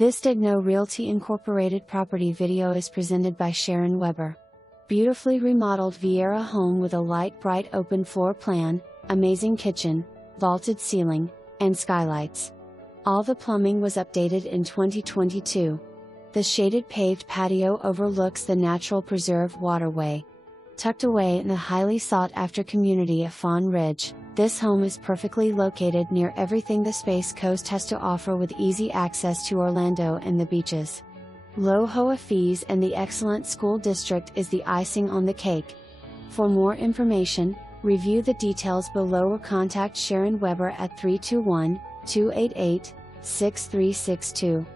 This Daignault Realty Incorporated property video is presented by Sharon Weber. Beautifully remodeled Viera home with a light bright open floor plan, amazing kitchen, vaulted ceiling, and skylights. All the plumbing was updated in 2022. The shaded paved patio overlooks the natural preserve waterway. Tucked away in the highly sought after community of Fawn Ridge, this home is perfectly located near everything the Space Coast has to offer with easy access to Orlando and the beaches. Low HOA fees and the excellent school district is the icing on the cake. For more information, review the details below or contact Sharon Weber at 321-288-6362.